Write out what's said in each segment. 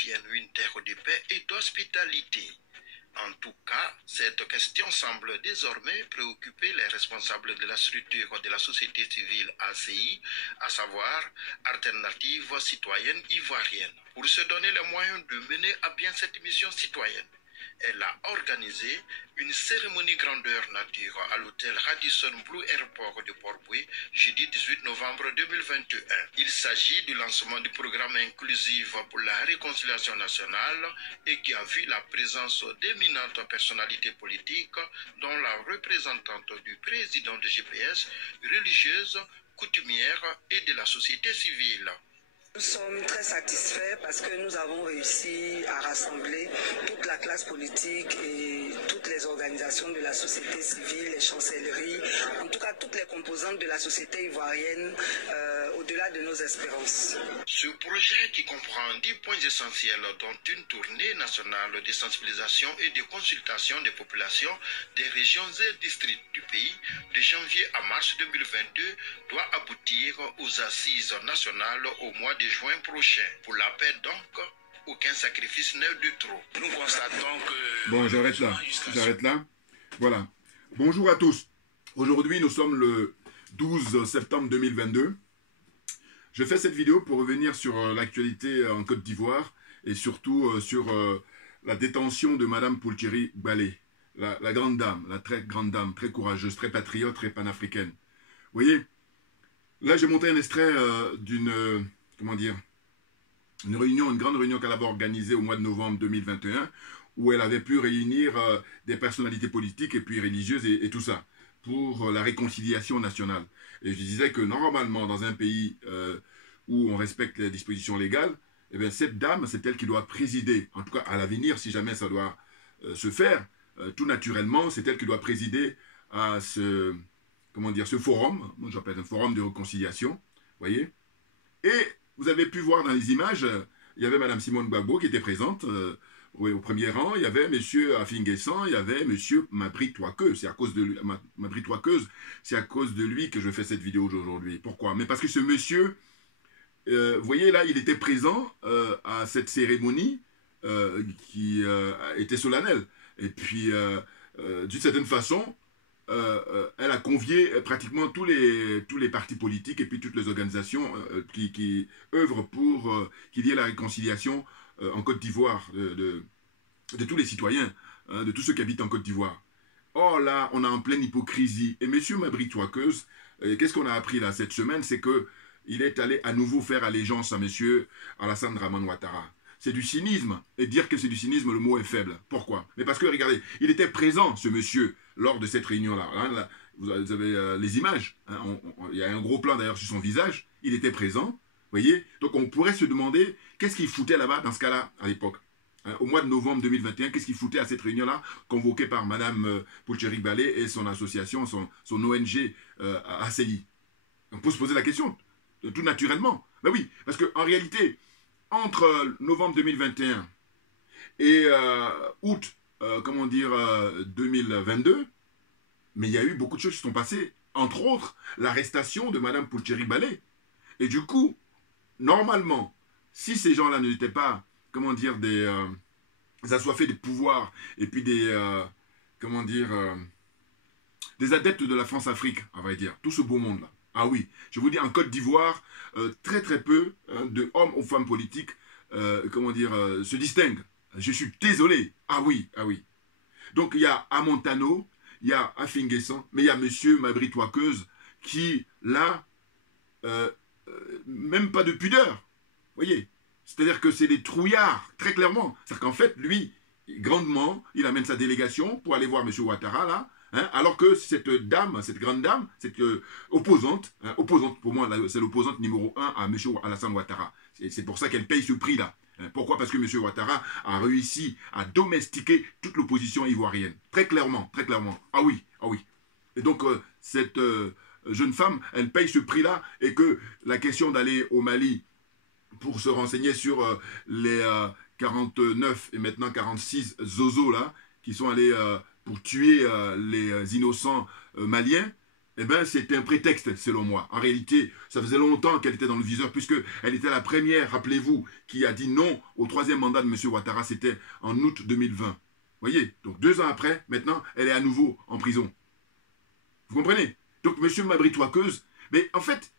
devienne une terre de paix et d'hospitalité. En tout cas, cette question semble désormais préoccuper les responsables de la structure de la société civile ACI, à savoir Alternative Citoyenne Ivoirienne. Pour se donner les moyens de mener à bien cette mission citoyenne, elle a organisé une cérémonie grandeur nature à l'hôtel Radisson Blu Airport de Port-Bouët, jeudi 18 novembre 2021. Il s'agit du lancement du programme inclusif pour la réconciliation nationale et qui a vu la présence d'éminentes personnalités politiques, dont la représentante du président de GPS, religieuse, coutumière et de la société civile. Nous sommes très satisfaits parce que nous avons réussi à rassembler toute la classe politique et toutes les organisations de la société civile, les chancelleries, en tout cas toutes les composantes de la société ivoirienne au-delà de nos espérances. Ce projet qui comprend 10 points essentiels dont une tournée nationale de sensibilisation et de consultation des populations des régions et districts du pays de janvier à mars 2022 doit aboutir aux assises nationales au mois de juin prochain. Pour la paix donc, aucun sacrifice n'est de trop. Nous constatons que... Bon, j'arrête là. Voilà. Bonjour à tous. Aujourd'hui, nous sommes le 12 septembre 2022. Je fais cette vidéo pour revenir sur l'actualité en Côte d'Ivoire et surtout sur la détention de Madame Poultiri Balé, la grande dame, la très grande dame, très courageuse, très patriote, très panafricaine. Vous voyez, là j'ai montré un extrait d'une... comment dire, une grande réunion qu'elle avait organisée au mois de novembre 2021, où elle avait pu réunir des personnalités politiques et puis religieuses et tout ça, pour la réconciliation nationale. Et je disais que normalement, dans un pays où on respecte les dispositions légales, eh bien, cette dame, c'est elle qui doit présider, en tout cas à l'avenir, si jamais ça doit se faire, tout naturellement, c'est elle qui doit présider à ce, comment dire, ce forum, moi j'appelle un forum de réconciliation, voyez. Et vous avez pu voir dans les images, il y avait Madame Simone Gbagbo qui était présente au premier rang, il y avait Monsieur Afinguessan, il y avait Monsieur Mabry Touakeuse. C'est à cause de lui, Mabry Touakeuse, c'est à cause de lui que je fais cette vidéo aujourd'hui. Pourquoi? Mais parce que ce monsieur, vous voyez là, il était présent à cette cérémonie qui était solennelle. Et puis, d'une certaine façon, elle a convié pratiquement tous les partis politiques et puis toutes les organisations qui œuvrent pour qu'il y ait la réconciliation en Côte d'Ivoire de tous les citoyens, hein, de tous ceux qui habitent en Côte d'Ivoire. Or là, on est en pleine hypocrisie. Et M. Mabry Touakeuse, qu'est-ce qu'on a appris là cette semaine? C'est qu'il est allé à nouveau faire allégeance à M. Alassane Dramane Ouattara. C'est du cynisme. Et dire que c'est du cynisme, le mot est faible. Pourquoi? Mais parce que, regardez, il était présent, ce monsieur, lors de cette réunion-là. Hein, là, vous avez les images. Hein, il y a un gros plan d'ailleurs sur son visage. Il était présent. Voyez? Donc on pourrait se demander qu'est-ce qu'il foutait là-bas dans ce cas-là, à l'époque. Hein, au mois de novembre 2021, qu'est-ce qu'il foutait à cette réunion-là, convoquée par Madame Poultiri Balé et son association, son ONG ACI. On peut se poser la question, tout naturellement. Ben oui, parce qu'en réalité, entre novembre 2021 et août, comment dire, 2022, mais il y a eu beaucoup de choses qui sont passées. Entre autres, l'arrestation de Madame Poultiri Balé. Et du coup, normalement, si ces gens-là n'étaient pas, comment dire, des assoiffés de pouvoir et puis des, comment dire, des adeptes de la France-Afrique, on va dire, tout ce beau monde-là. Ah oui, je vous dis, en Côte d'Ivoire, très très peu de hommes ou femmes politiques, comment dire, se distinguent. Je suis désolé. Ah oui, ah oui. Donc il y a Amontano, il y a Afinguessan, mais il y a Monsieur Mabry Touakeuse qui, là, même pas de pudeur. Voyez, c'est-à-dire que c'est des trouillards, très clairement. C'est-à-dire qu'en fait, lui, grandement, il amène sa délégation pour aller voir M. Ouattara, là, hein, alors que cette dame, cette grande dame, cette opposante, hein, opposante, pour moi, c'est l'opposante numéro 1 à M. Alassane Ouattara. C'est pour ça qu'elle paye ce prix-là. Hein. Pourquoi? Parce que M. Ouattara a réussi à domestiquer toute l'opposition ivoirienne. Très clairement, très clairement. Ah oui, ah oui. Et donc, cette jeune femme, elle paye ce prix-là, et que la question d'aller au Mali pour se renseigner sur les 49 et maintenant 46 zozos là, qui sont allés pour tuer les innocents maliens, eh bien, c'était un prétexte, selon moi. En réalité, ça faisait longtemps qu'elle était dans le viseur, puisqu'elle était la première, rappelez-vous, qui a dit non au 3e mandat de M. Ouattara. C'était en août 2020. Voyez, donc 2 ans après, maintenant, elle est à nouveau en prison. Vous comprenez? Donc, M. Mabri-Touakeuse, mais en fait,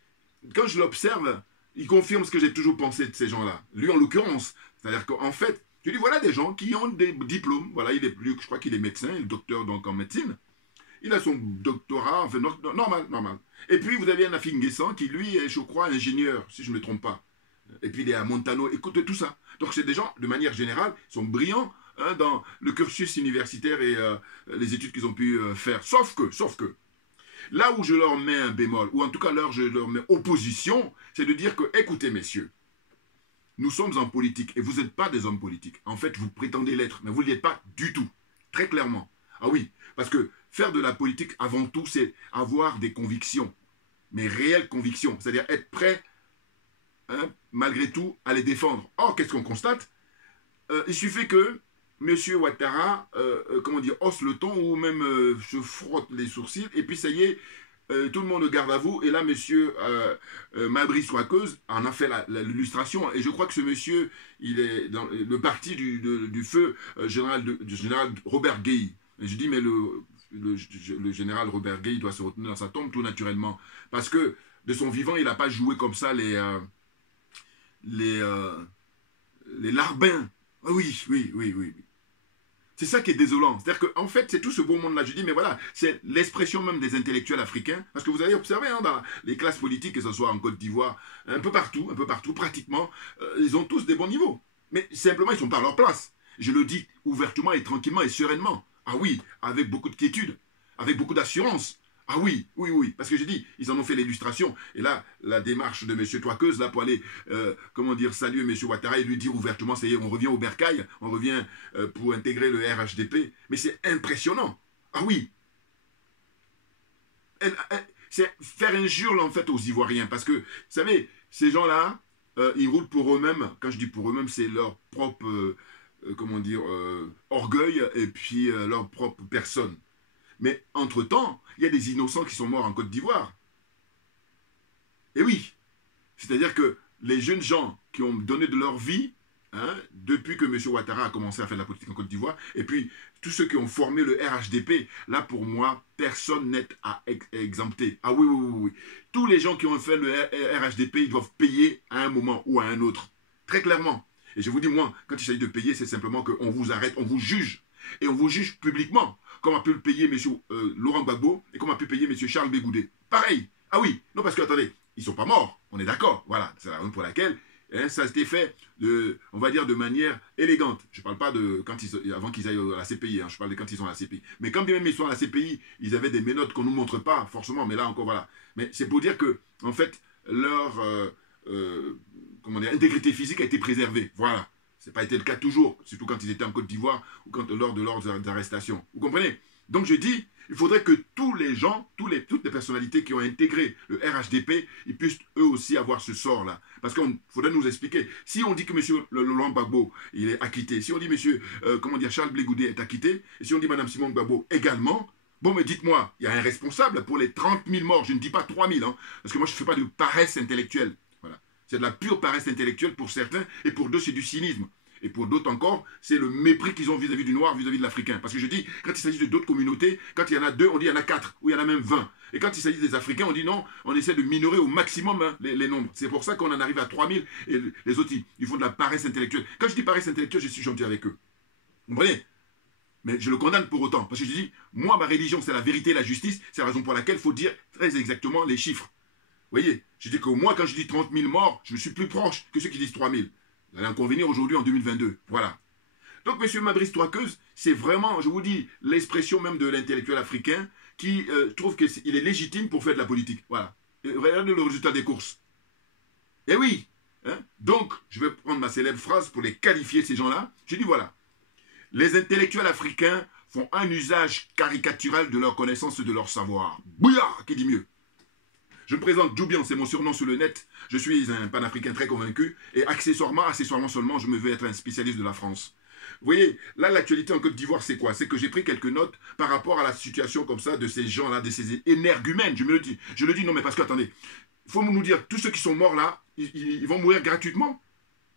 quand je l'observe, il confirme ce que j'ai toujours pensé de ces gens-là. Lui, en l'occurrence. C'est-à-dire qu'en fait, je dis, voilà des gens qui ont des diplômes. Voilà, je crois qu'il est médecin, il est docteur donc en médecine. Il a son doctorat, enfin, normal. Et puis, vous avez un Afin Guessan qui, lui, est, je crois, ingénieur, si je ne me trompe pas. Et puis, il est à Montano. Écoutez tout ça. Donc, c'est des gens, de manière générale, qui sont brillants hein, dans le cursus universitaire et les études qu'ils ont pu faire. Sauf que, là où je leur mets un bémol, ou en tout cas, là où je leur mets opposition, c'est de dire que, écoutez, messieurs, nous sommes en politique, et vous n'êtes pas des hommes politiques. En fait, vous prétendez l'être, mais vous ne l'êtes pas du tout. Très clairement. Ah oui, parce que faire de la politique, avant tout, c'est avoir des convictions, mais réelles convictions, c'est-à-dire être prêt, hein, malgré tout, à les défendre. Or, qu'est-ce qu'on constate? Il suffit que M. Ouattara, hausse le ton ou même se frotte les sourcils, et puis ça y est, tout le monde garde à vous, et là, M. Mabri-Touakeuse en a fait l'illustration, et je crois que ce monsieur, il est dans le parti du feu général Robert Gueye. Et je dis, mais le général Robert Gueye doit se retenir dans sa tombe tout naturellement. Parce que de son vivant, il n'a pas joué comme ça les larbins. Oui. C'est ça qui est désolant. C'est-à-dire qu'en fait, c'est tout ce beau monde-là. Je dis, mais voilà, c'est l'expression même des intellectuels africains. Parce que vous avez observé hein, dans les classes politiques, que ce soit en Côte d'Ivoire, un peu partout, pratiquement, ils ont tous des bons niveaux. Mais simplement, ils ne sont pas à leur place. Je le dis ouvertement et tranquillement et sereinement. Ah oui, avec beaucoup de quiétude, avec beaucoup d'assurance. Ah oui, parce que j'ai dit, ils en ont fait l'illustration. Et là, la démarche de M. Touakeuse, là, pour aller, saluer M. Ouattara et lui dire ouvertement, ça y est, on revient au bercail, on revient pour intégrer le RHDP. Mais c'est impressionnant. Ah oui. C'est faire injure, en fait, aux Ivoiriens. Parce que, vous savez, ces gens-là, ils roulent pour eux-mêmes. Quand je dis pour eux-mêmes, c'est leur propre... orgueil et puis leur propre personne. Mais entre-temps, il y a des innocents qui sont morts en Côte d'Ivoire. Et oui, c'est-à-dire que les jeunes gens qui ont donné de leur vie, hein, depuis que M. Ouattara a commencé à faire de la politique en Côte d'Ivoire, et puis tous ceux qui ont formé le RHDP, là pour moi, personne n'est à exempter. Ah oui. Tous les gens qui ont fait le RHDP, ils doivent payer à un moment ou à un autre. Très clairement. Et je vous dis, moi, quand il s'agit de payer, c'est simplement qu'on vous arrête, on vous juge. Et on vous juge publiquement, comme a pu le payer M. Laurent Gbagbo et comme a pu payer M. Charles Bégoudé. Pareil. Ah oui, non, parce que, attendez, ils ne sont pas morts, on est d'accord. Voilà, c'est la raison pour laquelle hein, ça a été fait, on va dire, de manière élégante. Je ne parle pas de avant qu'ils aillent à la CPI, hein, je parle de quand ils sont à la CPI. Mais quand bien même ils sont à la CPI, ils avaient des ménotes qu'on ne nous montre pas, forcément, mais là encore, voilà. Mais c'est pour dire que, en fait, leur... intégrité physique a été préservée. Voilà. Ce n'a pas été le cas toujours, surtout quand ils étaient en Côte d'Ivoire ou lors de leurs arrestations. Vous comprenez? Donc je dis, il faudrait que tous les gens, toutes les personnalités qui ont intégré le RHDP, ils puissent eux aussi avoir ce sort-là. Parce qu'il faudrait nous expliquer. Si on dit que M. Laurent Gbagbo, il est acquitté, si on dit M. Charles Bégoudé est acquitté, et si on dit Mme Simone Gbagbo également, bon, mais dites-moi, il y a un responsable pour les 30 000 morts. Je ne dis pas 3 000, hein, parce que moi je ne fais pas de paresse intellectuelle. C'est de la pure paresse intellectuelle pour certains, et pour d'autres, c'est du cynisme. Et pour d'autres encore, c'est le mépris qu'ils ont vis-à-vis du noir, vis-à-vis de l'Africain. Parce que je dis, quand il s'agit de d'autres communautés, quand il y en a 2, on dit il y en a 4, ou il y en a même 20. Et quand il s'agit des Africains, on dit non, on essaie de minorer au maximum hein, les nombres. C'est pour ça qu'on en arrive à 3 000, et les autres, ils font de la paresse intellectuelle. Quand je dis paresse intellectuelle, je suis gentil avec eux. Vous comprenez? Mais je le condamne pour autant. Parce que je dis, moi, ma religion, c'est la vérité et la justice. C'est la raison pour laquelle il faut dire très exactement les chiffres. Vous voyez, je dis que moi, quand je dis 30 000 morts, je suis plus proche que ceux qui disent 3 000. Vous allez en convenir aujourd'hui en 2022. Voilà. Donc, M. Mabri-Touakeuse, c'est vraiment, je vous dis, l'expression même de l'intellectuel africain qui trouve qu'il est légitime pour faire de la politique. Voilà. Et regardez le résultat des courses. Eh oui. Hein? Donc, je vais prendre ma célèbre phrase pour les qualifier, ces gens-là. Je dis voilà. Les intellectuels africains font un usage caricatural de leur connaissance et de leur savoir. Bouillard, qui dit mieux. Je me présente Djoubian, c'est mon surnom sur le net. Je suis un panafricain très convaincu. Et accessoirement seulement, je me veux être un spécialiste de la France. Vous voyez, là, l'actualité en Côte d'Ivoire, c'est quoi? C'est que j'ai pris quelques notes par rapport à la situation comme ça de ces gens-là, de ces énergumènes. Je le dis, non, mais parce que, attendez, il faut nous dire, tous ceux qui sont morts là, ils vont mourir gratuitement.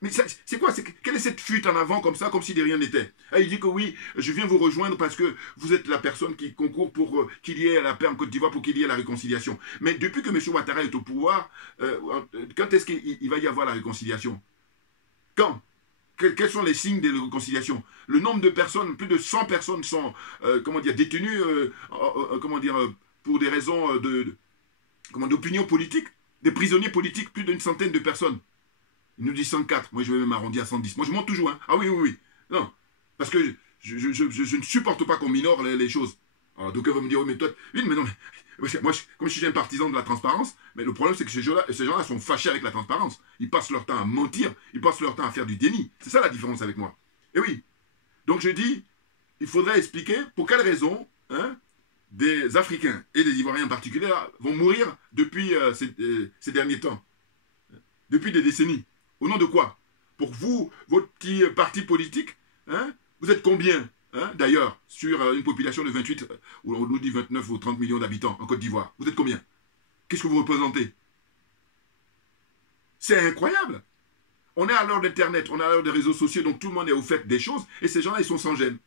Mais c'est quoi? Quelle est cette fuite en avant comme ça, comme si de rien n'était? Il dit que oui, je viens vous rejoindre parce que vous êtes la personne qui concourt pour qu'il y ait la paix en Côte d'Ivoire, pour qu'il y ait la réconciliation. Mais depuis que M. Ouattara est au pouvoir, quand est-ce qu'il va y avoir la réconciliation? Quand? Quels sont les signes de réconciliation? Le nombre de personnes, plus de 100 personnes sont détenues pour des raisons d'opinion politique. Des prisonniers politiques, plus d'une centaine de personnes. Il nous dit 104, moi je vais même arrondir à 110. Moi je monte toujours, hein. Ah oui, oui, oui. Non, parce que je ne supporte pas qu'on minore les choses. Alors donc on va me dire, oui, mais toi, oui, mais non, mais moi, comme je suis un partisan de la transparence, mais le problème c'est que ces gens-là sont fâchés avec la transparence. Ils passent leur temps à mentir, ils passent leur temps à faire du déni. C'est ça la différence avec moi. Et oui, donc je dis, il faudrait expliquer pour quelles raisons des Africains et des Ivoiriens en particulier vont mourir depuis ces derniers temps, depuis des décennies. Au nom de quoi? Pour vous, votre petit parti politique, vous êtes combien, d'ailleurs, sur une population de 28, ou on nous dit 29 ou 30 millions d'habitants en Côte d'Ivoire? Vous êtes combien? Qu'est-ce que vous représentez? C'est incroyable. On est à l'heure d'Internet, on est à l'heure des réseaux sociaux, donc tout le monde est au fait des choses, et ces gens-là, ils sont sans gêne.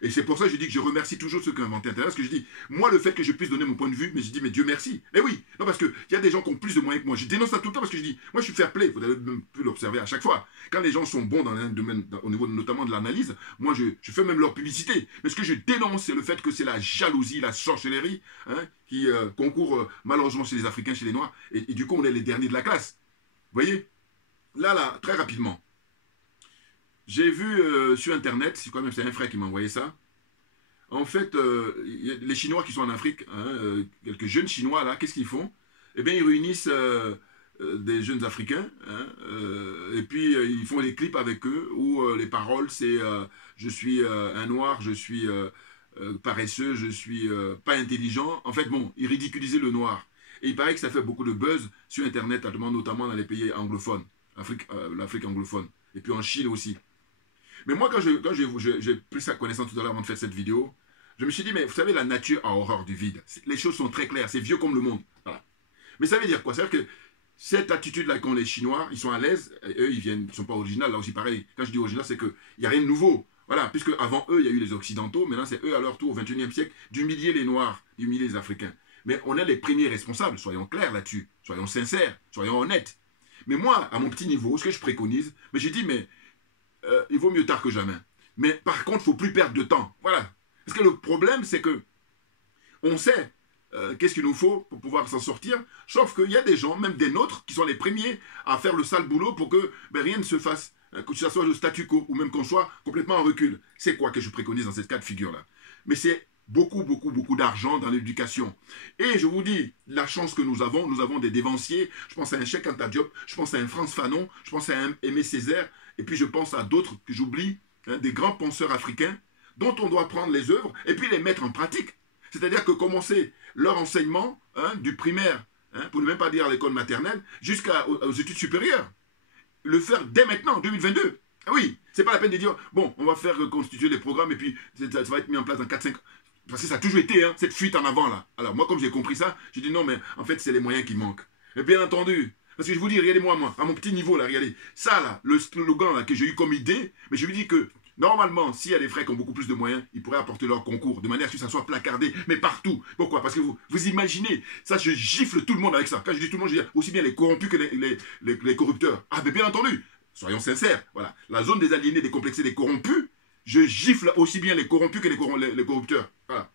Et c'est pour ça que je dis que je remercie toujours ceux qui ont inventé Internet, parce que je dis, moi, le fait que je puisse donner mon point de vue, mais je dis, mais Dieu merci. Mais oui, non, parce qu'il y a des gens qui ont plus de moyens que moi. Je dénonce ça tout le temps parce que je dis, moi, je suis fair play, vous avez même pu l'observer à chaque fois. Quand les gens sont bons dans un domaine, au niveau notamment de l'analyse, moi, je fais même leur publicité. Mais ce que je dénonce, c'est le fait que c'est la jalousie, la sorcellerie, qui concourt malheureusement chez les Africains, chez les Noirs, et du coup, on est les derniers de la classe. Vous voyez? Là, très rapidement. J'ai vu sur Internet, c'est un frère qui m'a envoyé ça. En fait, les Chinois qui sont en Afrique, quelques jeunes Chinois là, qu'est-ce qu'ils font? Eh bien, ils réunissent des jeunes Africains, et puis ils font des clips avec eux où les paroles c'est je suis un noir, je suis paresseux, je suis pas intelligent. En fait, bon, ils ridiculisaient le noir. Et il paraît que ça fait beaucoup de buzz sur Internet, notamment dans les pays anglophones, l'Afrique anglophone, et puis en Chine aussi. Mais moi, quand j'ai pris sa connaissance tout à l'heure avant de faire cette vidéo, je me suis dit, mais vous savez, la nature a horreur du vide. Les choses sont très claires, c'est vieux comme le monde. Voilà. Mais ça veut dire quoi? Ça veut dire que cette attitude-là qu'ont les Chinois, ils sont à l'aise, et eux, ils ne sont pas originaux. Là aussi, pareil, quand je dis original, c'est qu'il n'y a rien de nouveau. Voilà, puisque avant eux, il y a eu les Occidentaux, maintenant c'est eux à leur tour, au XXIe siècle, d'humilier les Noirs, d'humilier les Africains. Mais on est les premiers responsables, soyons clairs là-dessus, soyons sincères, soyons honnêtes. Mais moi, à mon petit niveau, ce que je préconise, mais j'ai dit, mais il vaut mieux tard que jamais. Mais par contre, il ne faut plus perdre de temps. Voilà. Parce que le problème, c'est que on sait qu'est-ce qu'il nous faut pour pouvoir s'en sortir, sauf qu'il y a des gens, même des nôtres, qui sont les premiers à faire le sale boulot pour que rien ne se fasse, que ce soit le statu quo, ou même qu'on soit complètement en recul. C'est quoi que je préconise dans cette cas de figure-là? Mais c'est beaucoup, beaucoup, beaucoup d'argent dans l'éducation. Et je vous dis, la chance que nous avons des dévanciers. Je pense à un Cheikh Anta Diop, je pense à un Frantz Fanon, je pense à un Aimé Césaire, et puis je pense à d'autres que j'oublie, des grands penseurs africains, dont on doit prendre les œuvres et puis les mettre en pratique. C'est-à-dire que commencer leur enseignement du primaire, pour ne même pas dire à l'école maternelle, jusqu'aux études supérieures. Le faire dès maintenant, 2022. Ah oui, c'est pas la peine de dire, bon, on va faire constituer les programmes et puis ça va être mis en place dans 4-5 ans. Parce que ça a toujours été, cette fuite en avant là. Alors moi, comme j'ai compris ça, j'ai dit non, mais en fait, c'est les moyens qui manquent. Et bien entendu, parce que je vous dis, regardez-moi, à mon petit niveau là, regardez, ça là, le slogan là que j'ai eu comme idée, mais je lui dis que normalement, s'il y a des frères qui ont beaucoup plus de moyens, ils pourraient apporter leur concours, de manière à ce que ça soit placardé, mais partout. Pourquoi? Parce que vous imaginez, ça, je gifle tout le monde avec ça. Quand je dis tout le monde, je dis aussi bien les corrompus que les corrupteurs. Ah, mais bien entendu, soyons sincères, voilà. La zone des aliénés, des complexés, des corrompus, je gifle aussi bien les corrompus que les corrupteurs. Voilà.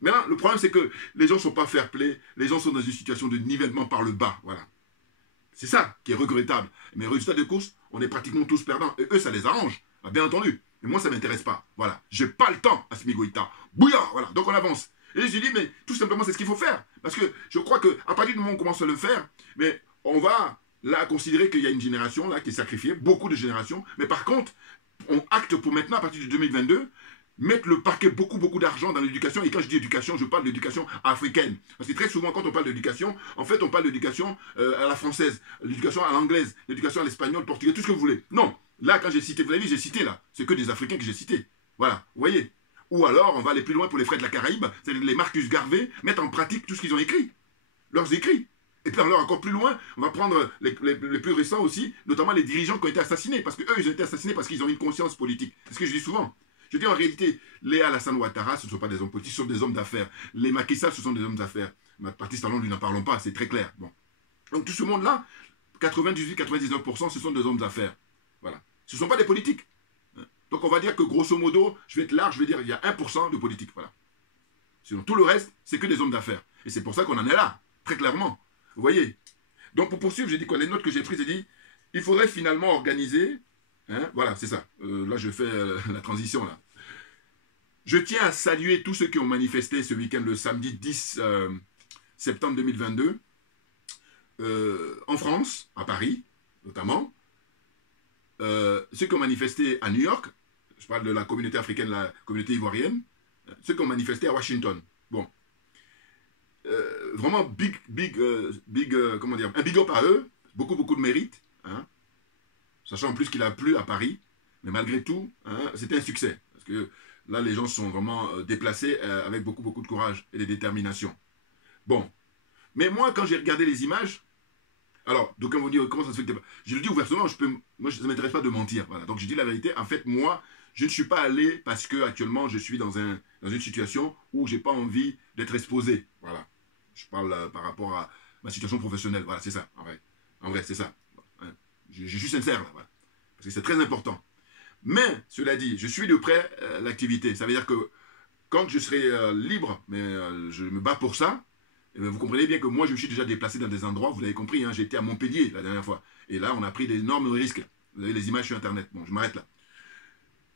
Maintenant, le problème, c'est que les gens ne sont pas fair play, les gens sont dans une situation de nivellement par le bas, voilà. C'est ça qui est regrettable. Mais résultat de course, on est pratiquement tous perdants. Et eux, ça les arrange. Bien entendu. Mais moi, ça ne m'intéresse pas. Voilà. J'ai pas le temps, Assimi Goïta. Bouillard. Voilà. Donc, on avance. Et je dis, mais tout simplement, c'est ce qu'il faut faire. Parce que je crois qu'à partir du moment où on commence à le faire, mais on va là considérer qu'il y a une génération là qui est sacrifiée, beaucoup de générations. Mais par contre, on acte pour maintenant, à partir de 2022, mettre le paquet beaucoup d'argent dans l'éducation. Et quand je dis éducation, je parle de l'éducation africaine. Parce que très souvent, quand on parle d'éducation, en fait, on parle d'éducation à la française, l'éducation à l'anglaise, l'éducation à l'espagnol, portugais, tout ce que vous voulez. Non, là, quand j'ai cité, vous avez vu, j'ai cité là. C'est que des Africains que j'ai cités. Voilà, vous voyez. Ou alors, on va aller plus loin pour les frères de la Caraïbe, c'est-à-dire les Marcus Garvey, mettre en pratique tout ce qu'ils ont écrit. Leurs écrits. Et puis alors encore plus loin, on va prendre les plus récents aussi, notamment les dirigeants qui ont été assassinés. Parce qu'eux, ils ont été assassinés parce qu'ils ont une conscience politique. C'est ce que je dis souvent. Je dis en réalité, les Alassane Ouattara, ce ne sont pas des hommes politiques, ce sont des hommes d'affaires. Les Macky Sall, ce sont des hommes d'affaires. Patrice Talon, nous n'en parlons pas, c'est très clair. Bon. Donc tout ce monde-là, 98-99%, ce sont des hommes d'affaires. Voilà. Ce ne sont pas des politiques. Donc on va dire que grosso modo, je vais être large, je vais dire il y a 1% de politique. Voilà. Sinon tout le reste, c'est que des hommes d'affaires. Et c'est pour ça qu'on en est là, très clairement. Vous voyez. Donc pour poursuivre, j'ai dit quoi? Les notes que j'ai prises, j'ai dit, il faudrait finalement organiser. Hein, voilà, c'est ça. Là, je fais la transition, là. Je tiens à saluer tous ceux qui ont manifesté ce week-end, le samedi 10 septembre 2022, en France, à Paris, notamment. Ceux qui ont manifesté à New York, je parle de la communauté africaine, la communauté ivoirienne, ceux qui ont manifesté à Washington. Bon. Vraiment, comment dire, un big up à eux, beaucoup de mérite, hein. Sachant en plus qu'il a plu à Paris, mais malgré tout, hein, c'était un succès. Parce que là, les gens sont vraiment déplacés avec beaucoup de courage et de détermination. Bon. Mais moi, quand j'ai regardé les images, alors, d'aucuns vont dire, comment ça se fait que t'es pas... Je le dis ouvertement, moi, ça ne m'intéresse pas de mentir. Voilà. Donc, je dis la vérité. En fait, moi, je ne suis pas allé parce que actuellement, je suis dans une situation où je n'ai pas envie d'être exposé. Voilà. Je parle par rapport à ma situation professionnelle. Voilà, c'est ça, en vrai. En vrai, c'est ça. Je suis sincère, là, voilà. Parce que c'est très important. Mais, cela dit, je suis de près l'activité. Ça veut dire que quand je serai libre, mais je me bats pour ça, et bien, vous comprenez bien que moi, je me suis déjà déplacé dans des endroits, vous l'avez compris, hein, j'étais à Montpellier la dernière fois. Et là, on a pris d'énormes risques. Vous avez les images sur Internet. Bon, je m'arrête là.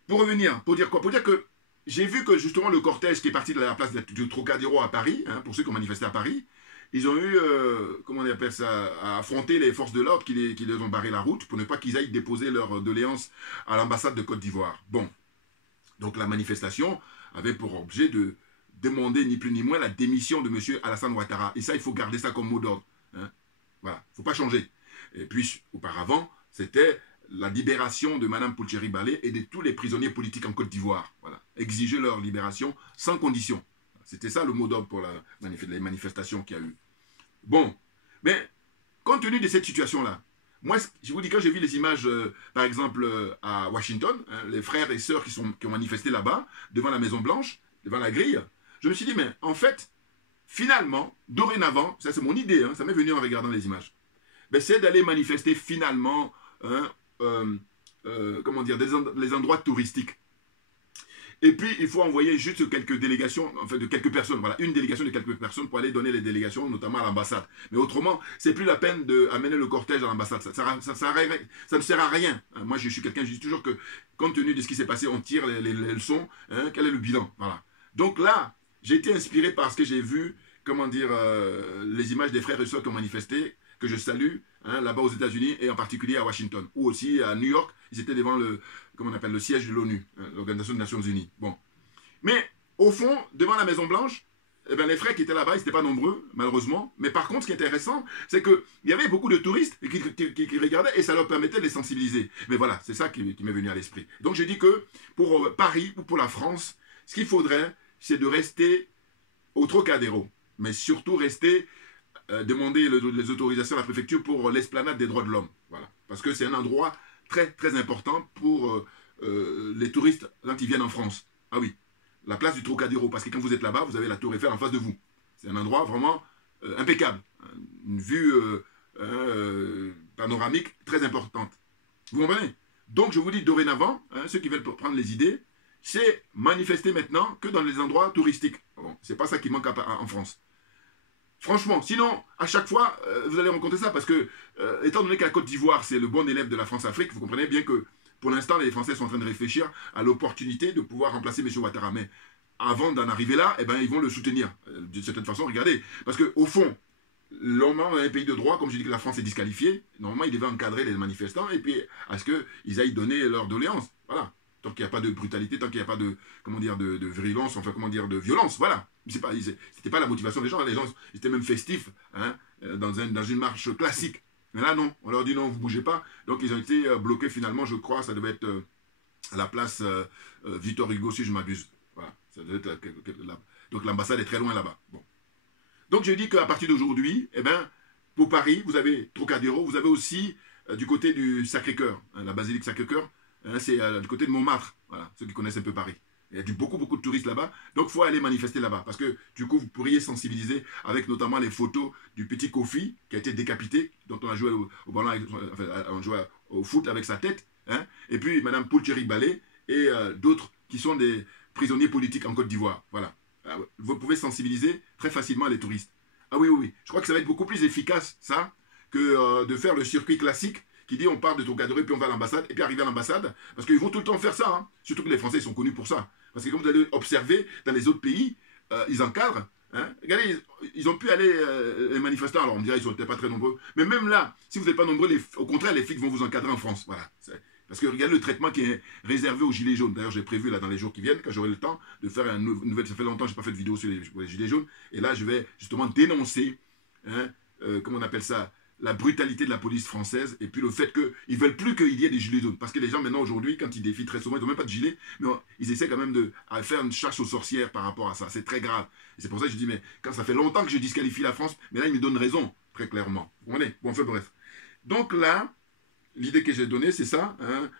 Pour revenir, pour dire quoi? Pour dire que j'ai vu que justement le cortège qui est parti de la place du Trocadéro à Paris, hein, pour ceux qui ont manifesté à Paris, ils ont eu, comment on appelle ça, à affronter les forces de l'ordre qui les ont barré la route pour ne pas qu'ils aillent déposer leur doléance à l'ambassade de Côte d'Ivoire. Bon. Donc la manifestation avait pour objet de demander ni plus ni moins la démission de M. Alassane Ouattara. Et ça, il faut garder ça comme mot d'ordre. Hein. Voilà, il ne faut pas changer. Et puis, auparavant, c'était la libération de Mme Poulcheri Balé et de tous les prisonniers politiques en Côte d'Ivoire. Voilà. Exiger leur libération sans condition. C'était ça le mot d'ordre pour les manifestations qu'il y a eu. Bon, mais compte tenu de cette situation-là, moi, je vous dis, quand j'ai vu les images, par exemple, à Washington, hein, les frères et sœurs qui ont manifesté là-bas, devant la Maison-Blanche, devant la grille, je me suis dit, mais en fait, finalement, dorénavant, ça c'est mon idée, hein, ça m'est venu en regardant les images, c'est d'aller manifester finalement, hein, comment dire, les endroits touristiques. Et puis, il faut envoyer juste quelques délégations, enfin de quelques personnes, voilà, une délégation de quelques personnes pour aller donner les délégations, notamment à l'ambassade. Mais autrement, c'est plus la peine d'amener le cortège à l'ambassade. Ça ne sert à rien. Moi, je suis quelqu'un, je dis toujours que, compte tenu de ce qui s'est passé, on tire les leçons. Hein, quel est le bilan? Voilà. Donc là, j'ai été inspiré par ce que j'ai vu, comment dire, les images des frères et sœurs qui ont manifesté, que je salue, hein, là-bas aux États-Unis et en particulier à Washington, ou aussi à New York. Ils étaient devant le siège de l'ONU, hein, l'Organisation des Nations Unies. Bon. Mais au fond, devant la Maison-Blanche, eh bien, les frères qui étaient là-bas, ils n'étaient pas nombreux, malheureusement. Mais par contre, ce qui est intéressant, c'est qu'il y avait beaucoup de touristes qui regardaient et ça leur permettait de les sensibiliser. Mais voilà, c'est ça qui m'est venu à l'esprit. Donc je dis que pour Paris ou pour la France, ce qu'il faudrait, c'est de rester au Trocadéro. Mais surtout rester, demander les autorisations à la préfecture pour l'esplanade des droits de l'homme. Voilà. Parce que c'est un endroit très important pour les touristes quand ils viennent en France. Ah oui, la place du Trocadéro, parce que quand vous êtes là-bas, vous avez la Tour Eiffel en face de vous. C'est un endroit vraiment impeccable. Une vue panoramique très importante. Vous comprenez? Donc je vous dis dorénavant, hein, ceux qui veulent prendre les idées, c'est manifester maintenant que dans les endroits touristiques. Bon, c'est pas ça qui manque en France. Franchement, sinon, à chaque fois, vous allez rencontrer ça, parce que, étant donné que la Côte d'Ivoire, c'est le bon élève de la France-Afrique, vous comprenez bien que, pour l'instant, les Français sont en train de réfléchir à l'opportunité de pouvoir remplacer M. Ouattara. Mais avant d'en arriver là, eh ben, ils vont le soutenir. D'une certaine façon, regardez. Parce qu'au fond, normalement, dans un pays de droit, comme je dis que la France est disqualifiée, normalement, ils devaient encadrer les manifestants et puis à ce qu'ils aillent donner leur doléance. Voilà. tant qu'il n'y a pas de brutalité, tant qu'il n'y a pas de, comment dire, de virulence, enfin, comment dire, de violence, voilà. C'était pas la motivation des gens étaient même festifs, hein, dans une marche classique. Mais là, non, on leur dit non, vous ne bougez pas. Donc, ils ont été bloqués finalement, je crois, ça devait être à la place Victor Hugo, si je m'abuse. Voilà, ça devait être là. Donc, l'ambassade est très loin là-bas. Bon. Donc, je dis qu'à partir d'aujourd'hui, eh ben, pour Paris, vous avez Trocadéro, vous avez aussi du côté du Sacré-Cœur, hein, la basilique Sacré-Cœur, hein, c'est du côté de Montmartre, voilà, ceux qui connaissent un peu Paris. Il y a beaucoup de touristes là-bas, donc il faut aller manifester là-bas, parce que du coup, vous pourriez sensibiliser avec notamment les photos du petit Kofi qui a été décapité, dont on a joué au ballon, enfin, on jouait au foot avec sa tête, hein, et puis Mme Poulcheri Balé et d'autres qui sont des prisonniers politiques en Côte d'Ivoire. Voilà. Vous pouvez sensibiliser très facilement les touristes. Ah oui, oui, oui. Je crois que ça va être beaucoup plus efficace, ça, que de faire le circuit classique qui dit on part de Trocadéro et puis on va à l'ambassade, et puis arriver à l'ambassade, parce qu'ils vont tout le temps faire ça, hein. Surtout que les Français ils sont connus pour ça. Parce que comme vous allez observer, dans les autres pays, ils encadrent. Hein. Regardez, ils ont pu aller, les manifestants, alors on me dirait ils sont peut-être pas très nombreux, mais même là, si vous n'êtes pas nombreux, au contraire, les flics vont vous encadrer en France. Voilà. Parce que regardez le traitement qui est réservé aux gilets jaunes. D'ailleurs, j'ai prévu là dans les jours qui viennent, quand j'aurai le temps, de faire une nouvelle. Ça fait longtemps que je n'ai pas fait de vidéo sur les gilets jaunes. Et là, je vais justement dénoncer, hein, comment on appelle ça, la brutalité de la police française et puis le fait qu'ils ne veulent plus qu'il y ait des gilets jaunes. Parce que les gens maintenant aujourd'hui, quand ils défient très souvent, ils n'ont même pas de gilet, mais ils essaient quand même de faire une chasse aux sorcières par rapport à ça. C'est très grave. Et c'est pour ça que je dis, mais quand ça fait longtemps que je disqualifie la France, mais là ils me donnent raison, très clairement. Vous comprenez? Bon, enfin bref. Donc là, l'idée que j'ai donnée, c'est ça, hein,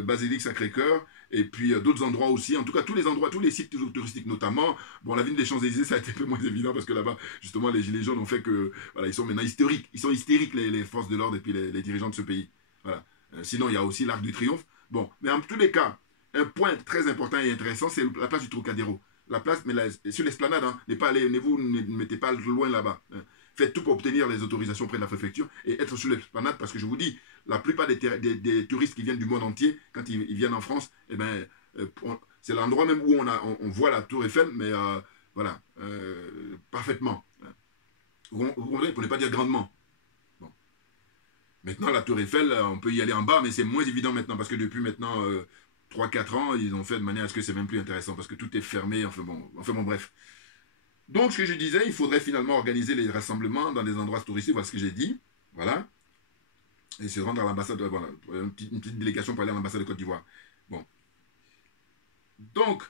Basilique Sacré-Cœur, et puis d'autres endroits aussi, en tout cas tous les endroits, tous les sites touristiques notamment. Bon, la ville des Champs-Élysées, ça a été un peu moins évident parce que là-bas, justement, les gilets jaunes ont fait que, voilà, ils sont maintenant hystériques. Ils sont hystériques, les forces de l'ordre et puis les dirigeants de ce pays. Voilà. Sinon, il y a aussi l'Arc du Triomphe. Bon, mais en tous les cas, un point très important et intéressant, c'est la place du Trocadéro. La place, mais sur l'esplanade, hein, ne mettez pas loin là-bas. Hein. Faites tout pour obtenir les autorisations auprès de la préfecture et être sur l'esplanade parce que je vous dis, la plupart des touristes qui viennent du monde entier, quand ils viennent en France, eh ben, c'est l'endroit même où on voit la Tour Eiffel, mais voilà, parfaitement. Vous comprenez, pour ne pas dire grandement. Bon. Maintenant, la Tour Eiffel, on peut y aller en bas, mais c'est moins évident maintenant, parce que depuis maintenant 3-4 ans, ils ont fait de manière à ce que c'est même plus intéressant, parce que tout est fermé, enfin bon, bref. Donc, ce que je disais, il faudrait finalement organiser les rassemblements dans des endroits touristiques, voilà ce que j'ai dit, voilà, et se rendre à l'ambassade, voilà, une petite délégation pour aller à l'ambassade de Côte d'Ivoire. Bon. Donc,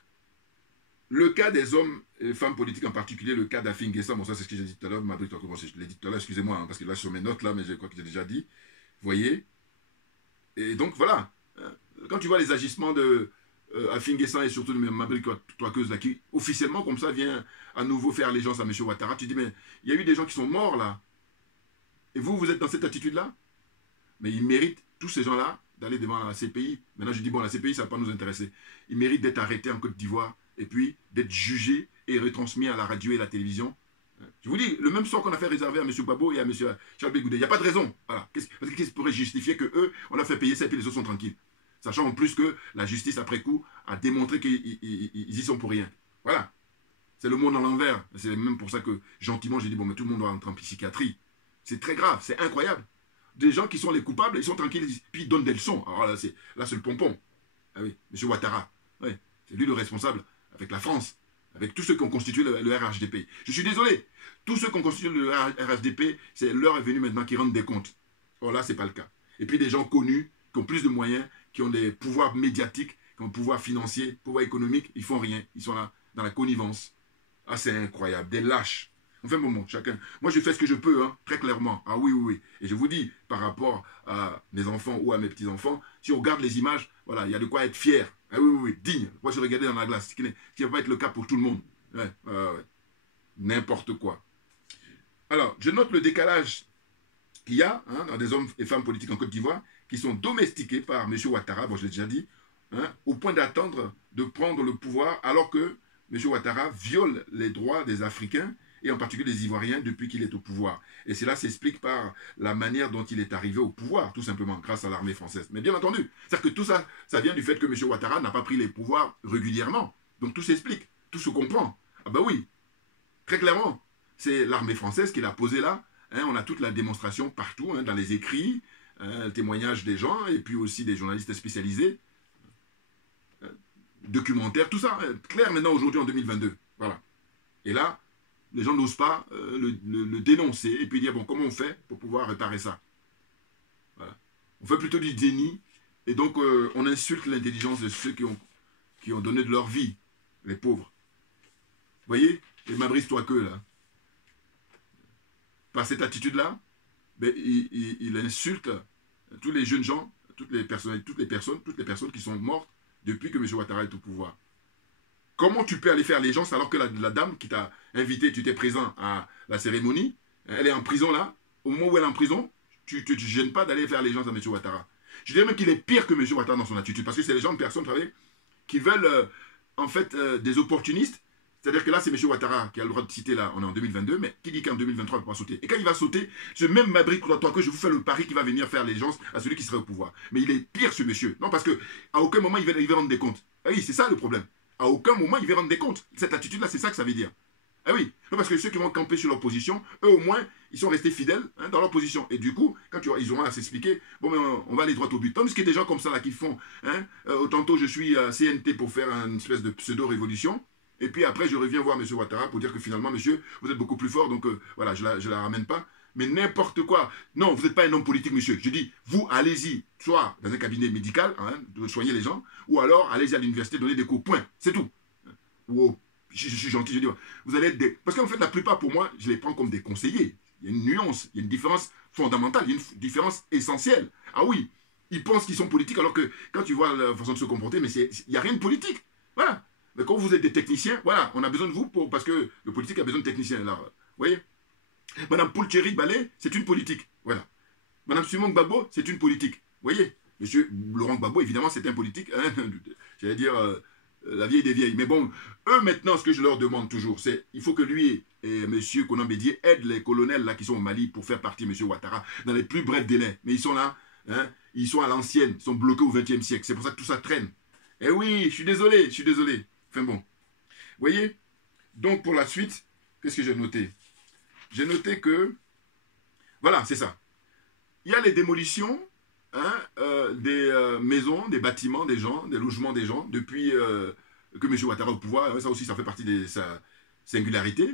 le cas des hommes et femmes politiques, en particulier le cas d'Afin Guessa, bon ça c'est ce que j'ai dit tout à l'heure, je l'ai dit tout à l'heure, excusez-moi, hein, parce que là sur mes notes là, mais je crois que j'ai déjà dit, vous voyez, et donc voilà, quand tu vois les agissements de Afin Guessa et surtout de Mabel Touakeuse là, qui officiellement comme ça vient à nouveau faire allégeance à M. Ouattara, tu dis mais il y a eu des gens qui sont morts là, et vous êtes dans cette attitude-là, mais ils méritent, tous ces gens-là, d'aller devant la CPI. Maintenant je dis bon, la CPI ça ne va pas nous intéresser, ils méritent d'être arrêtés en Côte d'Ivoire, et puis d'être jugés et retransmis à la radio et la télévision. Je vous dis, le même sort qu'on a fait réserver à M. Babo et à M. Charles Bégoudé, il n'y a pas de raison. Voilà. Qu'est-ce qui pourrait justifier qu'eux, on a fait payer ça et puis les autres sont tranquilles? Sachant en plus que la justice, après coup, a démontré qu'ils y sont pour rien. Voilà. C'est le monde à l'envers. C'est même pour ça que, gentiment, j'ai dit, bon, mais tout le monde doit entrer en psychiatrie. C'est très grave, c'est incroyable. Des gens qui sont les coupables, ils sont tranquilles, puis ils donnent des leçons. Alors là, c'est le pompon. Ah oui, M. Ouattara. Oui, c'est lui le responsable, avec la France, avec tous ceux qui ont constitué le RHDP. Je suis désolé, tous ceux qui ont constitué le RHDP, c'est l'heure est venue maintenant qu'ils rendent des comptes. Or là, ce n'est pas le cas. Et puis des gens connus, qui ont plus de moyens, qui ont des pouvoirs médiatiques, qui ont des pouvoirs financiers, pouvoirs économiques, ils font rien. Ils sont là, dans la connivence. Ah, c'est incroyable, des lâches. Enfin, bon, chacun. Moi, je fais ce que je peux, hein, très clairement. Ah oui, oui, oui. Et je vous dis, par rapport à mes enfants ou à mes petits-enfants, si on regarde les images, voilà, il y a de quoi être fier. Ah oui, oui, oui, digne. Moi, je regardais dans la glace, ce qui ne va pas être le cas pour tout le monde. Ouais. N'importe quoi. Alors, je note le décalage qu'il y a hein, dans des hommes et femmes politiques en Côte d'Ivoire qui sont domestiqués par M. Ouattara, bon, je l'ai déjà dit, hein, au point d'attendre de prendre le pouvoir alors que M. Ouattara viole les droits des Africains et en particulier des Ivoiriens depuis qu'il est au pouvoir. Et cela s'explique par la manière dont il est arrivé au pouvoir, tout simplement, grâce à l'armée française. Mais bien entendu, c'est-à-dire que tout ça, ça vient du fait que M. Ouattara n'a pas pris les pouvoirs régulièrement. Donc tout s'explique, tout se comprend. Ah ben oui, très clairement, c'est l'armée française qui l'a posé là. Hein, on a toute la démonstration partout, hein, dans les écrits, le témoignage des gens, et puis aussi des journalistes spécialisés. documentaires, tout ça, clair maintenant aujourd'hui en 2022. Voilà. Et là, les gens n'osent pas le dénoncer et puis dire, bon, comment on fait pour pouvoir réparer ça? Voilà. On fait plutôt du déni et donc on insulte l'intelligence de ceux qui ont donné de leur vie, les pauvres. Vous voyez? Et m'abrise-toi que là. Par cette attitude-là, ben, il insulte tous les jeunes gens, toutes les personnes qui sont mortes depuis que M. Ouattara est au pouvoir. Comment tu peux aller faire allégeance alors que la dame qui t'a invité, tu étais présent à la cérémonie, elle est en prison là, au moment où elle est en prison, tu ne te gênes pas d'aller faire allégeance à M. Ouattara. Je dirais même qu'il est pire que M. Ouattara dans son attitude, parce que c'est les gens de personnes, vous savez, qui veulent en fait des opportunistes. C'est-à-dire que là, c'est M. Ouattara qui a le droit de citer, là, on est en 2022, mais qui dit qu'en 2023, il ne peut pas sauter. Et quand il va sauter, ce même Mabrik que je vous fais le pari qu'il va venir faire allégeance à celui qui serait au pouvoir. Mais il est pire, ce monsieur. Non, parce qu'à aucun moment, il va rendre des comptes. Ah oui, c'est ça le problème. À aucun moment, il va rendre des comptes. Cette attitude-là, c'est ça que ça veut dire. Ah oui, non, parce que ceux qui vont camper sur leur position, eux au moins, ils sont restés fidèles dans leur position. Et du coup, quand ils auront à s'expliquer, bon, mais on va aller droit au but. Tandis qu'il y a des gens comme ça là qui font, tantôt je suis à CNT pour faire une espèce de pseudo-révolution, et puis après je reviens voir M. Ouattara pour dire que finalement, monsieur, vous êtes beaucoup plus fort, donc voilà, je la ramène pas. Mais n'importe quoi. Non, vous n'êtes pas un homme politique, monsieur. Je dis, vous, allez-y, soit dans un cabinet médical, de soigner les gens, ou alors allez-y à l'université donner des cours. Point. C'est tout. Wow. Je suis gentil, je dis, vous allez être des... Parce qu'en fait, la plupart, pour moi, je les prends comme des conseillers. Il y a une nuance, il y a une différence fondamentale, il y a une différence essentielle. Ah oui, ils pensent qu'ils sont politiques, alors que quand tu vois la façon de se comporter, mais il n'y a rien de politique. Voilà. Mais quand vous êtes des techniciens, voilà, on a besoin de vous parce que le politique a besoin de techniciens. Alors, vous voyez, Madame Poulcheri Balé, c'est une politique. Voilà. Madame Simon Gbagbo, c'est une politique. Vous voyez, Monsieur Laurent Gbagbo, évidemment, c'est un politique. J'allais dire... la vieille des vieilles. Mais bon, eux maintenant, ce que je leur demande toujours, c'est il faut que lui et M. Konan Bédié aident les colonels là qui sont au Mali pour faire partir M. Ouattara dans les plus brefs délais. Mais ils sont là, ils sont à l'ancienne, ils sont bloqués au XXe siècle. C'est pour ça que tout ça traîne. Eh oui, je suis désolé. Enfin bon. Vous voyez? Donc pour la suite, qu'est-ce que j'ai noté? J'ai noté que, voilà, c'est ça. Il y a les démolitions des maisons, des bâtiments des gens, des logements des gens, depuis que M. Ouattara est au pouvoir. Ça aussi, ça fait partie de sa singularité.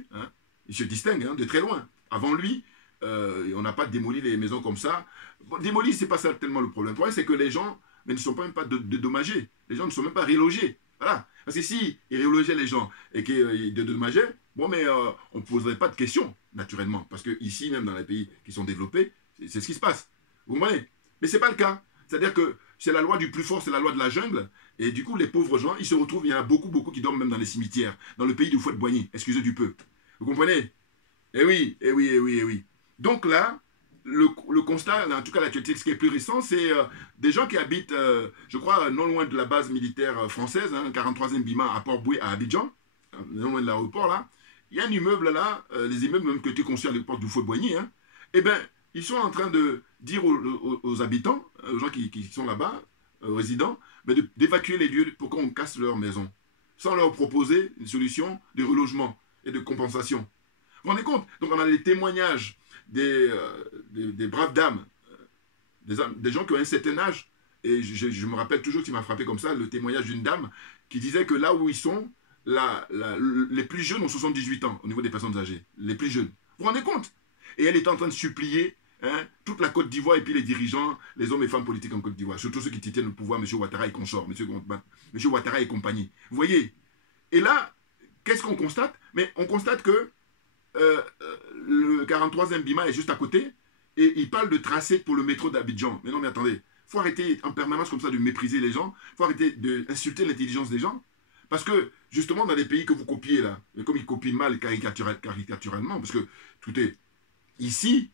Il se distingue de très loin. Avant lui, on n'a pas démoli les maisons comme ça. Bon, démoli, c'est pas ça tellement le problème. Le problème, c'est que les gens ne sont même pas dédommagés. Les gens ne sont même pas relogés. Voilà. Parce que si ils relogeaient les gens et qu'ils dédommageaient, bon, mais on ne poserait pas de questions, naturellement. Parce que ici, même dans les pays qui sont développés, c'est ce qui se passe. Vous comprenez? Mais ce n'est pas le cas. C'est-à-dire que c'est la loi du plus fort, c'est la loi de la jungle. Et du coup, les pauvres gens, ils se retrouvent, il y en a beaucoup qui dorment même dans les cimetières, dans le pays du Fouette-Boigny, excusez du peu. Vous comprenez? Eh oui. Donc là, le constat, en tout cas l'actualité, ce qui est plus récent, c'est des gens qui habitent, je crois, non loin de la base militaire française, 43e Bima à Port-Boué, à Abidjan, non loin de l'aéroport là. Il y a un immeuble là, les immeubles même qui ont été construits à l'époque du Fouette-Boigny, eh bien, ils sont en train de dire aux habitants, aux gens qui sont là-bas, aux résidents, d'évacuer les lieux pour qu'on casse leur maison, sans leur proposer une solution de relogement et de compensation. Vous vous rendez compte? Donc on a les témoignages des braves dames, des gens qui ont un certain âge, et je me rappelle toujours, qui m'a frappé comme ça, le témoignage d'une dame qui disait que là où ils sont, les plus jeunes ont 78 ans au niveau des personnes âgées, les plus jeunes. Vous vous rendez compte? Et elle est en train de supplier toute la Côte d'Ivoire et puis les dirigeants, les hommes et femmes politiques en Côte d'Ivoire, surtout ceux qui tiennent le pouvoir, M. Ouattara et consorts, M. Ouattara et compagnie. Vous voyez? Et là, qu'est-ce qu'on constate? Mais on constate que le 43e Bima est juste à côté et il parle de tracé pour le métro d'Abidjan. Mais non, mais attendez, il faut arrêter en permanence comme ça de mépriser les gens, il faut arrêter d'insulter l'intelligence des gens. Parce que, justement, dans les pays que vous copiez là, comme ils copient mal caricaturalement, parce que tout est ici,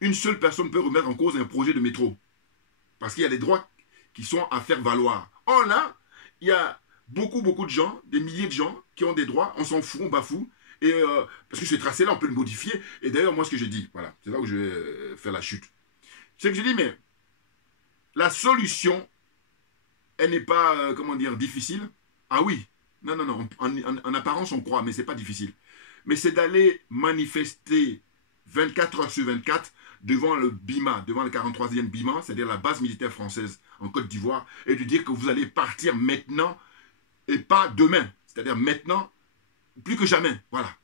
une seule personne peut remettre en cause un projet de métro. Parce qu'il y a des droits qui sont à faire valoir. Or là, il y a beaucoup de gens, des milliers de gens qui ont des droits, on s'en fout, on bafoue. Et parce que ce tracé-là, on peut le modifier. Et d'ailleurs, moi, ce que j'ai dit, voilà, c'est là où je vais faire la chute. C'est que j'ai dit, mais la solution, elle n'est pas, comment dire, difficile. Ah oui, non, en apparence, on croit, mais ce n'est pas difficile. Mais c'est d'aller manifester 24 heures sur 24 devant le Bima, devant le 43e Bima, c'est-à-dire la base militaire française en Côte d'Ivoire, et de dire que vous allez partir maintenant et pas demain. C'est-à-dire maintenant, plus que jamais. Voilà.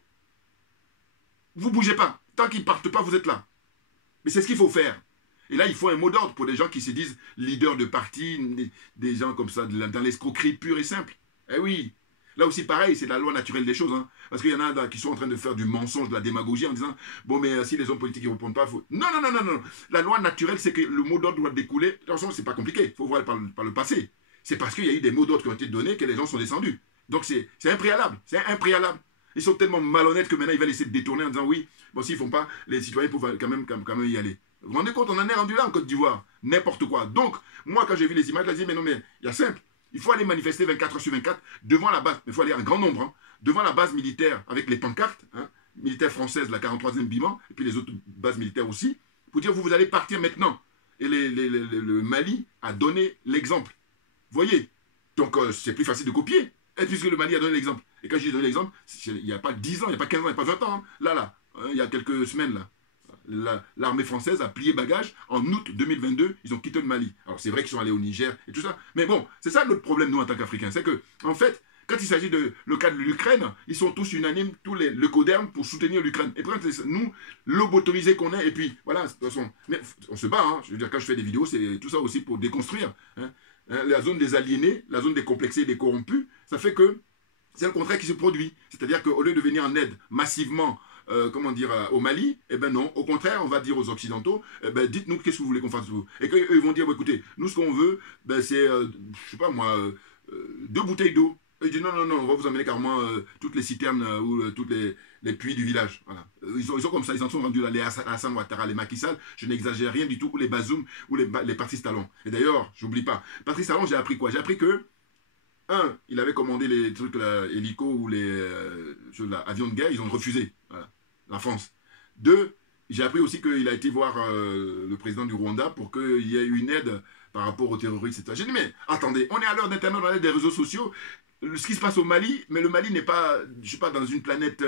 Vous ne bougez pas. Tant qu'ils ne partent pas, vous êtes là. Mais c'est ce qu'il faut faire. Et là, il faut un mot d'ordre pour des gens qui se disent leaders de parti, des gens comme ça, dans l'escroquerie pure et simple. Eh oui. Là aussi, pareil, c'est la loi naturelle des choses. Hein. Parce qu'il y en a qui sont en train de faire du mensonge, de la démagogie en disant bon, mais si les hommes politiques ne répondent pas, il faut. Non, non, non, non, non. La loi naturelle, c'est que le mot d'ordre doit découler. De toute façon, c'est pas compliqué. Il faut voir par le passé. C'est parce qu'il y a eu des mots d'ordre qui ont été donnés que les gens sont descendus. Donc, c'est impréalable. C'est impréalable. Ils sont tellement malhonnêtes que maintenant, ils veulent essayer de détourner en disant oui, bon, s'ils ne font pas, les citoyens peuvent quand même y aller. Vous vous rendez compte, on en est rendu là en Côte d'Ivoire. N'importe quoi. Donc, moi, quand j'ai vu les images, je me dit, mais non, mais il y a simple. Il faut aller manifester 24 heures sur 24 devant la base. Il faut aller en grand nombre. Hein, devant la base militaire avec les pancartes. Hein, militaire française, la 43e BIMAN, et puis les autres bases militaires aussi. Pour dire, vous allez partir maintenant. Et le Mali a donné l'exemple. Vous voyez. Donc, c'est plus facile de copier. Et puisque le Mali a donné l'exemple. Et quand j'ai donné l'exemple, il n'y a pas 10 ans, il n'y a pas 15 ans, il n'y a pas 20 ans. Hein, là, hein, il y a quelques semaines, là. L'armée française a plié bagage. En août 2022, ils ont quitté le Mali. Alors, c'est vrai qu'ils sont allés au Niger et tout ça. Mais bon, c'est ça notre problème, nous, en tant qu'Africains. C'est que, en fait, quand il s'agit de le cas de l'Ukraine, ils sont tous unanimes, tous le Coderm, pour soutenir l'Ukraine. Et puis, nous, lobotomisés qu'on est, et puis, voilà, de toute façon, mais on se bat, hein. Je veux dire, quand je fais des vidéos, c'est tout ça aussi pour déconstruire. Hein. La zone des aliénés, la zone des complexés et des corrompus, ça fait que c'est le contraire qui se produit. C'est-à-dire qu'au lieu de venir en aide massivement, au Mali, eh ben non, au contraire, on va dire aux Occidentaux, eh ben dites-nous qu'est-ce que vous voulez qu'on fasse vous. Et qu'eux, ils vont dire, écoutez, nous, ce qu'on veut, ben, c'est, je sais pas moi, 2 bouteilles d'eau. Ils disent, non, non, non, on va vous amener carrément toutes les citernes ou toutes les puits du village. Voilà. Ils sont comme ça, ils en sont rendus là, les Hassan Ouattara, les Macky Sall, je n'exagère rien du tout, ou les Bazoum, ou les Patrice Talon. Et d'ailleurs, j'oublie pas, Patrice Talon, j'ai appris quoi? J'ai appris que, il avait commandé les trucs, hélico ou les avions de guerre, ils ont refusé. Voilà. La France. 2, j'ai appris aussi qu'il a été voir le président du Rwanda pour qu'il y ait une aide par rapport aux terroristes, etc. J'ai dit, mais attendez, on est à l'heure d'Internet, on est des réseaux sociaux, ce qui se passe au Mali, mais le Mali n'est pas, je sais pas, dans une planète...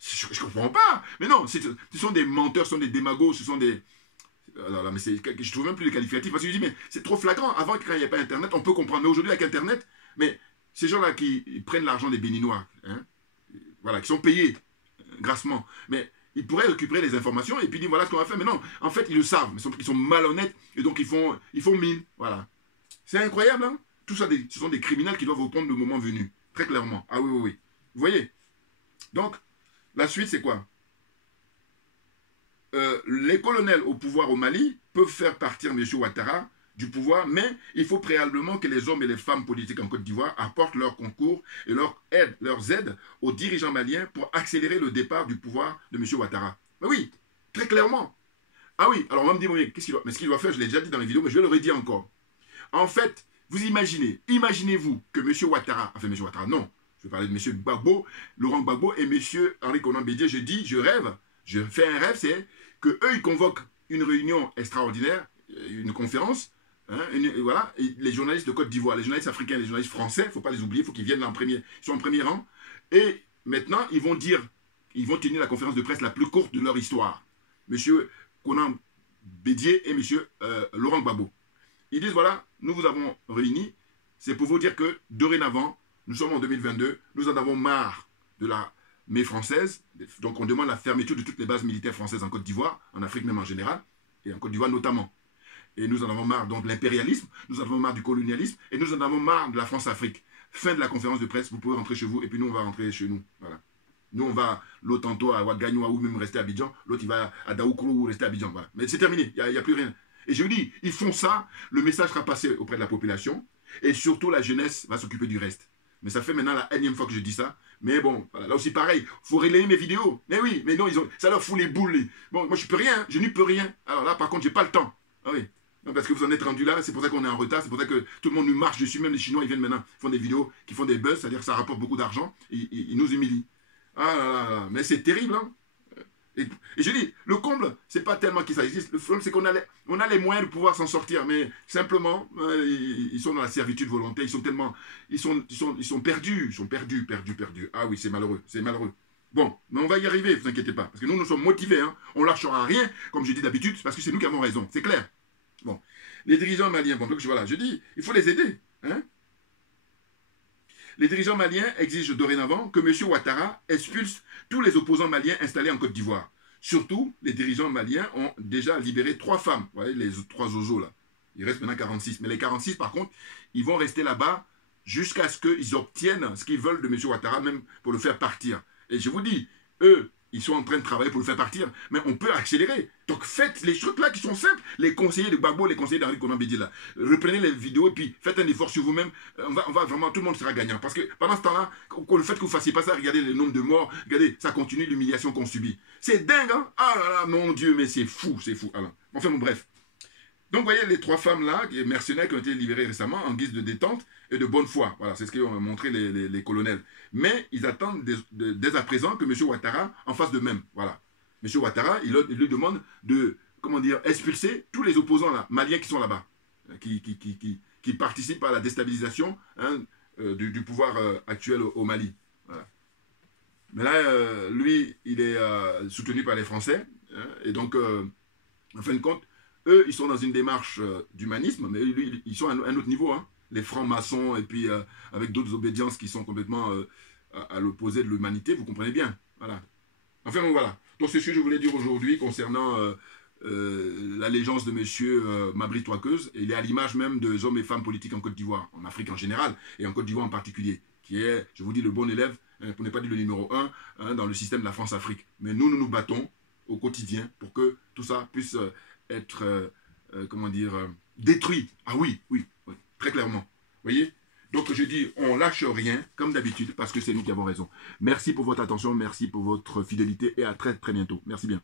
je comprends pas. Mais non, ce sont des menteurs, ce sont des démagos, ce sont des... Alors là, mais je trouve même plus les qualificatifs, parce que je dis, mais c'est trop flagrant. Avant, quand il n'y avait pas Internet, on peut comprendre. Mais aujourd'hui, avec Internet, mais ces gens-là qui prennent l'argent des Béninois, hein, voilà, qui sont payés grassement, mais ils pourraient récupérer les informations et puis dire voilà ce qu'on va faire. Mais non, en fait, ils le savent, mais ils sont malhonnêtes et donc ils font mine. Voilà. C'est incroyable, hein? Tout ça, ce sont des criminels qui doivent répondre le moment venu. Très clairement. Ah oui, oui, oui. Vous voyez? Donc, la suite, c'est quoi? Les colonels au pouvoir au Mali peuvent faire partir M. Ouattara du pouvoir, mais il faut préalablement que les hommes et les femmes politiques en Côte d'Ivoire apportent leur concours et leurs aides aux dirigeants maliens pour accélérer le départ du pouvoir de M. Ouattara. Mais oui, très clairement. Ah oui, alors on va me dire, oui, mais ce qu'il doit faire, je l'ai déjà dit dans les vidéos, mais je vais le redire encore. En fait, vous imaginez-vous que M. Ouattara, enfin M. Ouattara, non, je vais parler de M. Gbagbo, Laurent Gbagbo et M. Henri Konan Bédié, je rêve, je fais un rêve, c'est qu'eux, ils convoquent une réunion extraordinaire, une conférence. Hein, voilà, et les journalistes de Côte d'Ivoire, les journalistes africains, les journalistes français, il ne faut pas les oublier, il faut qu'ils viennent là ils sont en premier rang. Et maintenant, ils vont tenir la conférence de presse la plus courte de leur histoire. Monsieur Konan Bédié et monsieur Laurent Gbagbo. Ils disent, voilà, nous vous avons réunis, c'est pour vous dire que, dorénavant, nous sommes en 2022, nous en avons marre de l'armée française, donc on demande la fermeture de toutes les bases militaires françaises en Côte d'Ivoire, en Afrique même en général, et en Côte d'Ivoire notamment. Et nous en avons marre donc de l'impérialisme, nous en avons marre du colonialisme, et nous en avons marre de la France-Afrique. Fin de la conférence de presse, vous pouvez rentrer chez vous, et puis nous on va rentrer chez nous. Voilà. Nous on va, l'autre tantôt à Ouagadougou ou même rester à Abidjan, l'autre il va à Daoukoulou ou rester à Abidjan. Voilà. Mais c'est terminé, il n'y a plus rien. Et je vous dis, ils font ça, le message sera passé auprès de la population, et surtout la jeunesse va s'occuper du reste. Mais ça fait maintenant la énième fois que je dis ça. Mais bon, voilà, là aussi pareil, il faut relayer mes vidéos. Mais oui, mais non, ça leur fout les boules. Bon, moi je peux rien, je n'y peux rien. Alors là par contre, j'ai pas le temps. Ah oui. Non, parce que vous en êtes rendu là, c'est pour ça qu'on est en retard, c'est pour ça que tout le monde nous marche dessus, même les Chinois, ils viennent maintenant, ils font des vidéos qui font des buzz, c'est-à-dire que ça rapporte beaucoup d'argent, ils nous humilient. Ah là là là, mais c'est terrible, hein. Et je dis, le comble, c'est pas tellement qu'il existe, le problème c'est qu'on a les moyens de pouvoir s'en sortir, mais simplement, ils sont dans la servitude volontaire, ils sont perdus, perdus. Ah oui, c'est malheureux, c'est malheureux. Bon, mais on va y arriver, ne vous inquiétez pas, parce que nous sommes motivés, hein. On lâchera rien, comme je dis d'habitude, parce que c'est nous qui avons raison, c'est clair. Bon, les dirigeants maliens, bon, donc voilà, je dis, il faut les aider. Hein? Les dirigeants maliens exigent dorénavant que M. Ouattara expulse tous les opposants maliens installés en Côte d'Ivoire. Surtout, les dirigeants maliens ont déjà libéré 3 femmes. Vous voyez, les 3 ozos là. Il reste maintenant 46. Mais les 46, par contre, ils vont rester là-bas jusqu'à ce qu'ils obtiennent ce qu'ils veulent de M. Ouattara, même pour le faire partir. Et je vous dis, eux, ils sont en train de travailler pour le faire partir, mais on peut accélérer. Donc faites les trucs là qui sont simples. Les conseillers de Gbagbo, les conseillers d'Henri Konan Bédié là, reprenez les vidéos et puis faites un effort sur vous-même. On va vraiment, tout le monde sera gagnant. Parce que pendant ce temps-là, le fait que vous ne fassiez pas ça, regardez le nombre de morts, regardez, ça continue l'humiliation qu'on subit. C'est dingue, hein? Ah là là, mon Dieu, mais c'est fou, c'est fou. Alors, enfin bon, bref. Donc, vous voyez les 3 femmes-là, les mercenaires qui ont été libérées récemment en guise de détente et de bonne foi. Voilà, c'est ce qu'ont montré les colonels. Mais ils attendent dès à présent que M. Ouattara en fasse de même. Voilà. M. Ouattara, il lui demande de, comment dire, expulser tous les opposants là, maliens qui sont là-bas, qui participent à la déstabilisation du pouvoir actuel au Mali. Voilà. Mais là, lui, il est soutenu par les Français. Hein, et donc, en fin de compte, eux, ils sont dans une démarche d'humanisme, mais ils sont à un autre niveau. Hein. Les francs-maçons, et puis avec d'autres obédiences qui sont complètement à l'opposé de l'humanité, vous comprenez bien. Voilà. Enfin, bon, voilà. Donc, c'est ce que je voulais dire aujourd'hui concernant l'allégeance de M. Mabry Touakeuse. Il est à l'image même des hommes et femmes politiques en Côte d'Ivoire, en Afrique en général, et en Côte d'Ivoire en particulier, qui est, je vous dis, le bon élève, pour ne pas dire le numéro 1, dans le système de la France-Afrique. Mais nous nous battons au quotidien pour que tout ça puisse être, comment dire, détruit. Ah oui, oui, oui, très clairement. Vous voyez? Donc je dis, on lâche rien, comme d'habitude, parce que c'est nous qui avons raison. Merci pour votre attention, merci pour votre fidélité, et à très très bientôt. Merci bien.